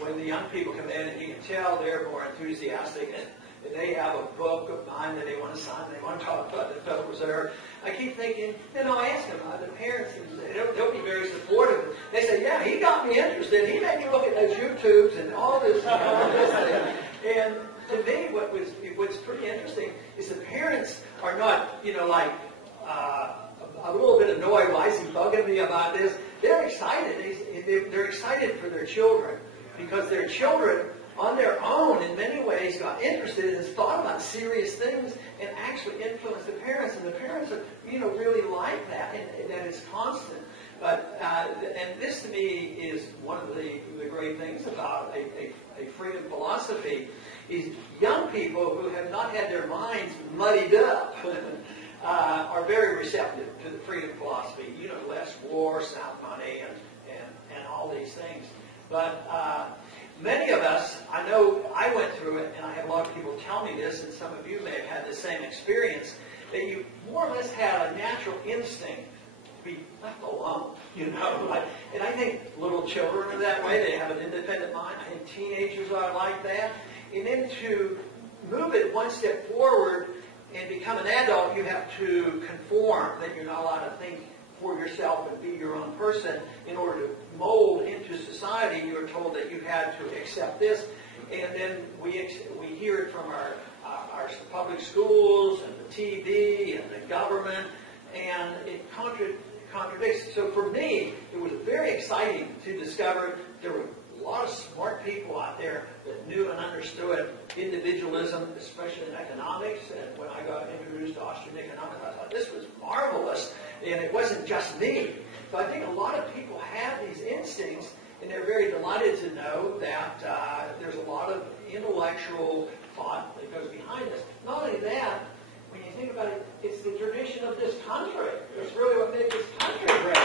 when the young people come in, and you can tell they're more enthusiastic, and they have a book of mine that they want to sign, they want to talk about the Federal Reserve. I keep thinking, I ask them, the parents, they'll be very supportive. They say, yeah, he got me interested. He made me look at those YouTubes and all this thing. And to me, what's pretty interesting is the parents are not, a little bit annoyed. Why is he bugging me about this? They're excited. They're excited for their children because their children, on their own, in many ways, got interested and thought about serious things and actually influenced the parents. And the parents are, really like that, and that it's constant. But and this to me is one of the great things about a freedom philosophy is young people who have not had their minds muddied up are very receptive to the freedom philosophy. Less war, sound money, and all these things. But many of us, I know I went through it, and I have a lot of people tell me this, and some of you may have had the same experience, that you more or less had a natural instinct to be left alone, and I think little children are that way. They have an independent mind. I think teenagers are like that. And then to move it one step forward and become an adult, you have to conform, that you're not allowed to think for yourself and be your own person. In order to mold into society, you're told that you had to accept this. And then we hear it from our public schools and the TV and the government, and it contradicts. So for me, it was very exciting to discover there were a lot of smart people out there that knew and understood individualism, especially in economics. And when I got introduced to Austrian economics, I thought this was marvelous. And it wasn't just me. So I think a lot of people have these instincts, and they're very delighted to know that there's a lot of intellectual thought that goes behind this. Not only that, when you think about it, it's the tradition of this country. It's really what made this country great.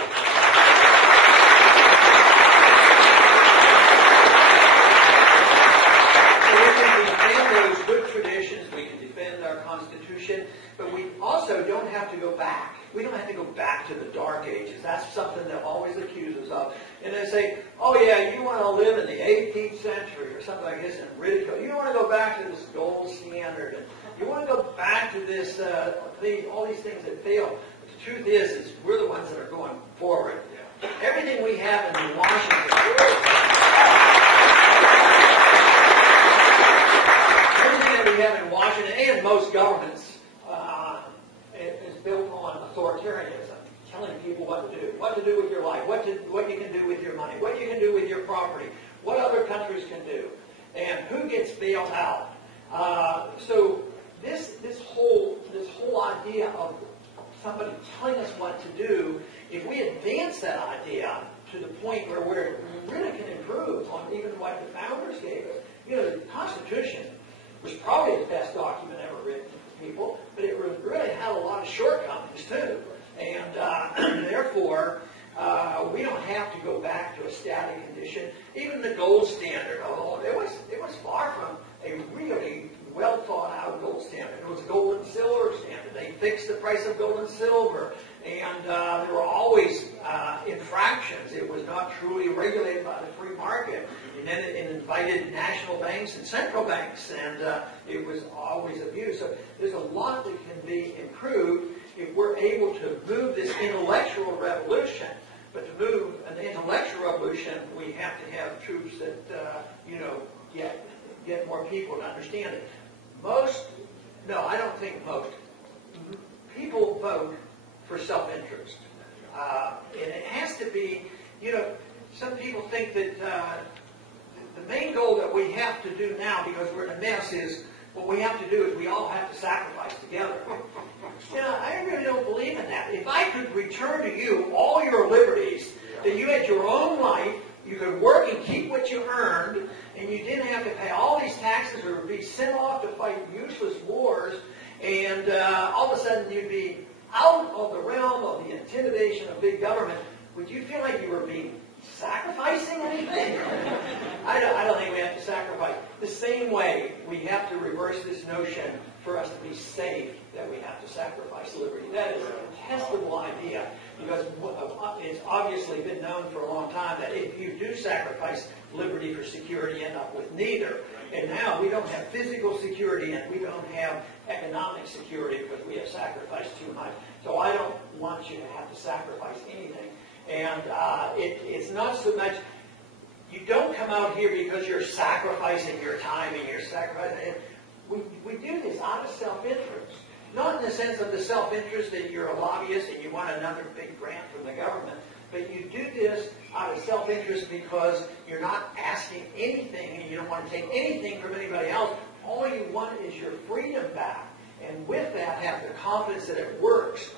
Those good traditions, we can defend our Constitution, but we also don't have to go back. We don't have to go back to the Dark Ages. That's something they'll always accuse us of. And they say, oh yeah, you want to live in the 18th century or something like this and ridicule. You want to go back to this gold standard, and you want to go back to this, all these things that fail. But the truth is we're the ones that are going forward. Everything we have in Washington, we have in Washington and most governments is built on authoritarianism, telling people what to do with your life, what you can do with your money, what you can do with your property, what other countries can do, and who gets bailed out. So this whole idea of somebody telling us what to do, if we advance that idea to the point where we really can improve on even what the founders gave us. The Constitution was probably the best document ever written for people, but it really had a lot of shortcomings too. And therefore, we don't have to go back to a static condition. Even the gold standard, it was far from a really well thought out gold standard. It was a gold and silver standard. They fixed the price of gold and silver, and there were always infractions. It was not truly regulated by the free market. And then it invited national banks and central banks, and it was always abused. So there's a lot that can be improved if we're able to move this intellectual revolution. But to move an intellectual revolution, we have to have troops that, get more people to understand it. I don't think most people vote for self-interest. And it has to be, some people think that the main goal that we have to do now, because we're in a mess, is what we have to do is we all have to sacrifice together. I really don't believe in that. If I could return to you all your liberties, that you had your own life, you could work and keep what you earned, and you didn't have to pay all these taxes or be sent off to fight useless wars, and all of a sudden you'd be out of the realm of the intimidation of big government, would you feel like you were being sacrificing anything? I don't think we have to sacrifice. The same way, we have to reverse this notion for us to be safe that we have to sacrifice liberty. That is a contestable idea, because it's obviously been known for a long time that if you do sacrifice liberty for security, you end up with neither. And now we don't have physical security and we don't have economic security because we have sacrificed too much. So I don't want you to have to sacrifice anything. And it's not so much, you don't come out here because you're sacrificing your time and you're sacrificing. We do this out of self-interest. Not in the sense of the self-interest that you're a lobbyist and you want another big grant from the government, but you do this out of self-interest because you're not asking anything and you don't want to take anything from anybody else. All you want is your freedom back. And with that, have the confidence that it works.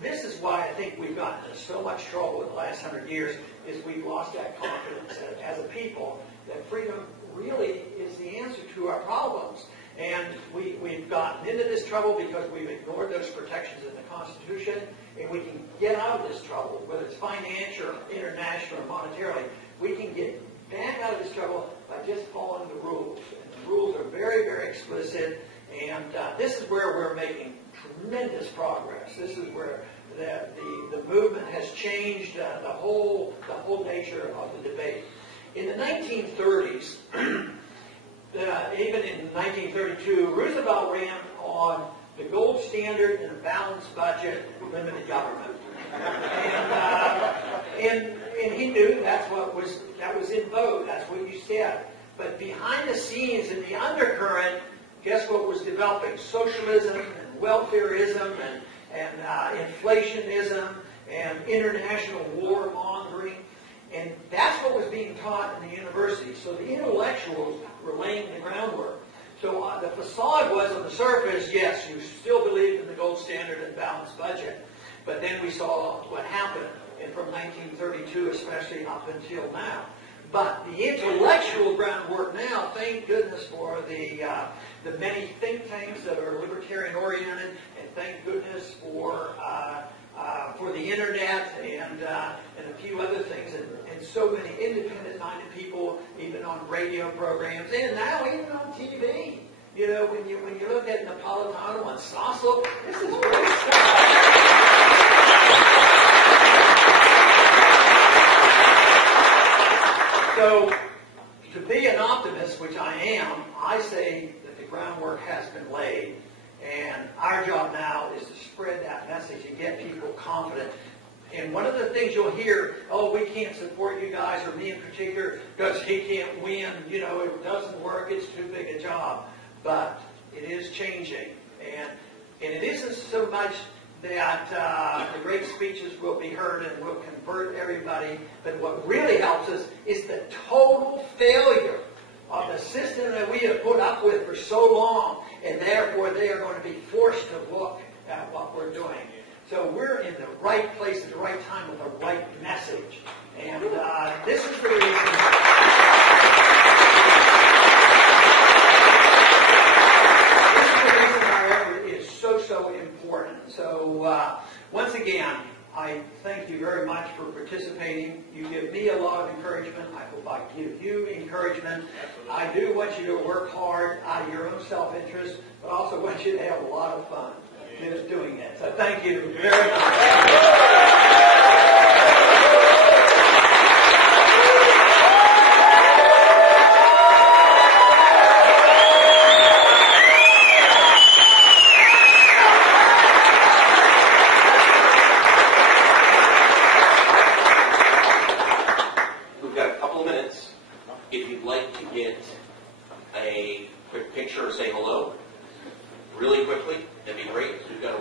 This is why I think we've gotten into so much trouble in the last 100 years, is we've lost that confidence as a people that freedom really is the answer to our problems. And we've gotten into this trouble because we've ignored those protections in the Constitution, and we can get out of this trouble, whether it's financial, international, or monetarily. We can get back out of this trouble by just following the rules. And the rules are very, very explicit, and this is where we're making tremendous progress. This is where the movement has changed the whole nature of the debate. In the 1930s, even in 1932, Roosevelt ran on the gold standard and a balanced budget, limited government, and he knew that was in vogue. That's what you said. But behind the scenes, in the undercurrent, guess what was developing? Socialism and welfareism and inflationism and international warmongering. And that's what was being taught in the university. So the intellectuals were laying the groundwork. So the facade was, on the surface, yes, you still believed in the gold standard and balanced budget. But then we saw what happened, and from 1932 especially up until now. But the intellectual groundwork now, thank goodness for the many think tanks that are libertarian oriented, and thank goodness for the internet and a few other things, and so many independent-minded people, even on radio programs, and now even on TV. You know, when you look at Napolitano and Sasso, this is great stuff. So, to be an optimist, which I am, I say that the groundwork has been laid, and our job now is to spread that message and get people confident. And one of the things you'll hear, oh, we can't support you guys, or me in particular, because he can't win, you know, it doesn't work, it's too big a job. But it is changing. And it isn't so much that the great speeches will be heard and will convert everybody, but what really helps us is the total failure of the system that we have put up with for so long, and therefore they are going to be forced to look at what we're doing. So we're in the right place at the right time with the right message. And this is the reason. Our effort is so important. So once again, I thank you very much for participating. You give me a lot of encouragement. I hope I give you encouragement. I do want you to work hard out of your own self-interest, but also want you to have a lot of fun doing it. So thank you very much. A quick picture or say hello really quickly, that'd be great. We've got a